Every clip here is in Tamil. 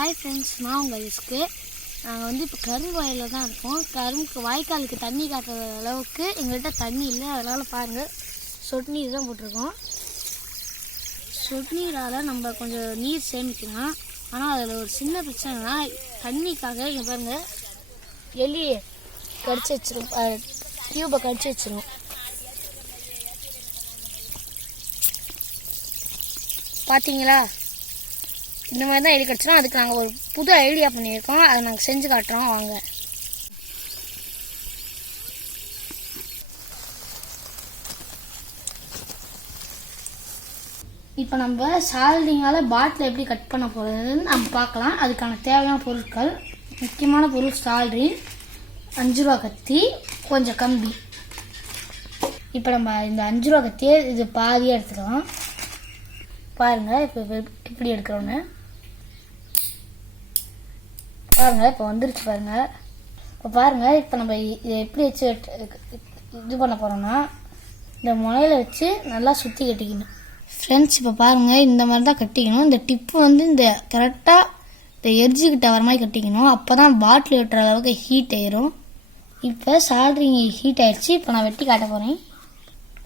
ஹாய் ஃப்ரெண்ட்ஸ், நான் உங்கள் ரிஸ்க்கு. நாங்கள் வந்து இப்போ கரும்பு வயலில் தான் இருக்கோம். கரும்புக்கு வாய்க்காலுக்கு தண்ணி காட்டுற அளவுக்கு எங்கள்கிட்ட தண்ணி இல்லை. அதனால் பாருங்கள், சொட்டு நீர் தான் போட்டிருக்கோம். சொட்டு நீரால் நம்ம கொஞ்சம் நீர் சேமிக்கலாம். ஆனால் அதில் ஒரு சின்ன பிரச்சனைனா தண்ணிக்காக இங்கே பாருங்கள், எலி கடிச்சு வச்சிரும், டியூப்பை கடிச்சு வச்சிரும். பார்த்தீங்களா, இந்த மாதிரி தான் எலி கடிச்சிடும். அதுக்கு நாங்கள் ஒரு புது ஐடியா பண்ணியிருக்கோம். அதை நாங்கள் செஞ்சு காட்டுறோம், வாங்க. இப்போ நம்ம சால்டிங்கால் பாட்டில் எப்படி கட் பண்ண போகிறதுன்னு நம்ம பார்க்கலாம். அதுக்கான தேவையான பொருட்கள், முக்கியமான பொருள் சால்ட்ரிங், 5 ரூபா கத்தி, கொஞ்சம் கம்பி. இப்போ நம்ம இந்த 5 ரூபா கத்தியை இது பாதியாக எடுத்துக்கலாம். பாருங்கள், இப்போ இப்படி எடுக்கிறோன்னு பாருங்கள், இப்போ வந்துருச்சு பாருங்கள். இப்போ பாருங்கள், இப்போ நம்ம இதை எப்படி வச்சு இது பண்ண போகிறோம்னா, இந்த முனையில் வச்சு நல்லா சுற்றி கட்டிக்கணும் ஃப்ரெண்ட்ஸ். இப்போ பாருங்கள், இந்த மாதிரி தான் கட்டிக்கணும். இந்த டிப்பு வந்து இந்த கரெக்டாக இந்த எரிஞ்சுக்கிட்ட வர மாதிரி கட்டிக்கணும். அப்போ தான் பாட்டில் வெட்டுற அளவுக்கு ஹீட் ஆயிரும். இப்போ சால்ட்ரிங் ஹீட் ஆயிடுச்சு. இப்போ நான் வெட்டி காட்ட போகிறேன்.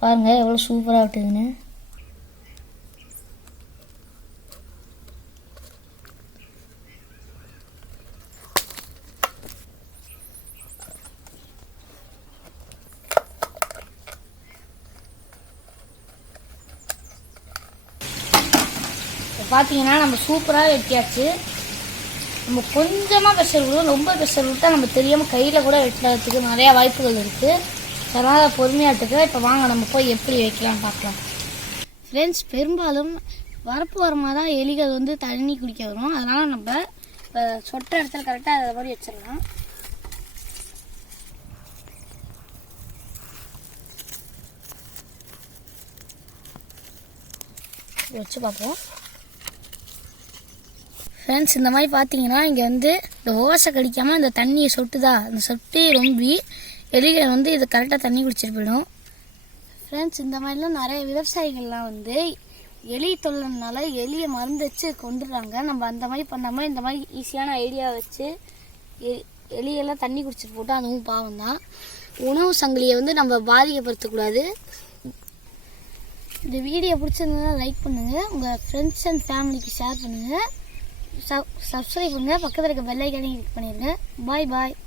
பாருங்கள் எவ்வளோ சூப்பராக வெட்டுதுன்னு. பார்த்தீங்கன்னா நம்ம சூப்பராக வெட்டியாச்சு. நம்ம கொஞ்சமாக ப்ரெஷர் விடும், ரொம்ப ப்ரெஷர் விட்டால் நம்ம தெரியாமல் கையில் கூட வெட்டுறதுக்கு நிறையா வாய்ப்புகள் இருக்குது. அதனால் பொறுமையாட்டுக்கு. இப்போ வாங்க நம்ம போய் எப்படி வைக்கலாம் பார்க்கலாம். ஃப்ரெண்ட்ஸ், பெரும்பாலும் வரப்பு வரமாக தான் எலிகள் வந்து தண்ணி குடிக்க வரும். அதனால் நம்ம சொட்ட இடத்துல கரெக்டாக அதை மாதிரி வச்சிடலாம். வச்சு பார்ப்போம் ஃப்ரெண்ட்ஸ். இந்த மாதிரி பார்த்தீங்கன்னா இங்கே வந்து இந்த ஓசை கடிக்காமல் இந்த தண்ணியை சொட்டுதா, அந்த சொட்டி ரொம்பி எலிகள் வந்து இதை கரெக்டாக தண்ணி குடிச்சிட்டு போயிடும். ஃப்ரெண்ட்ஸ், இந்த மாதிரிலாம் நிறைய விவசாயிகள்லாம் வந்து எலி தொல்லைனால எலியை மருந்து வச்சு கொண்டுடுறாங்க. நம்ம அந்த மாதிரி பண்ணாமல் இந்த மாதிரி ஈஸியான ஐடியா வச்சு எலியெல்லாம் தண்ணி குடிச்சிட்டு போட்டால் அதுவும் பாவம் தான். உணவு சங்கிலியை வந்து நம்ம பாதிக்கப்படுத்தக்கூடாது. இந்த வீடியோ பிடிச்சிருந்ததுன்னா லைக் பண்ணுங்கள், உங்கள் ஃப்ரெண்ட்ஸ் அண்ட் ஃபேமிலிக்கு ஷேர் பண்ணுங்கள், சப்ஸ்கிரைப் பண்ணுங்கள், பக்கத்தில் இருக்க பெல் ஐக்கானையும் கிளிக் பண்ணிடுங்க. பாய் பாய்.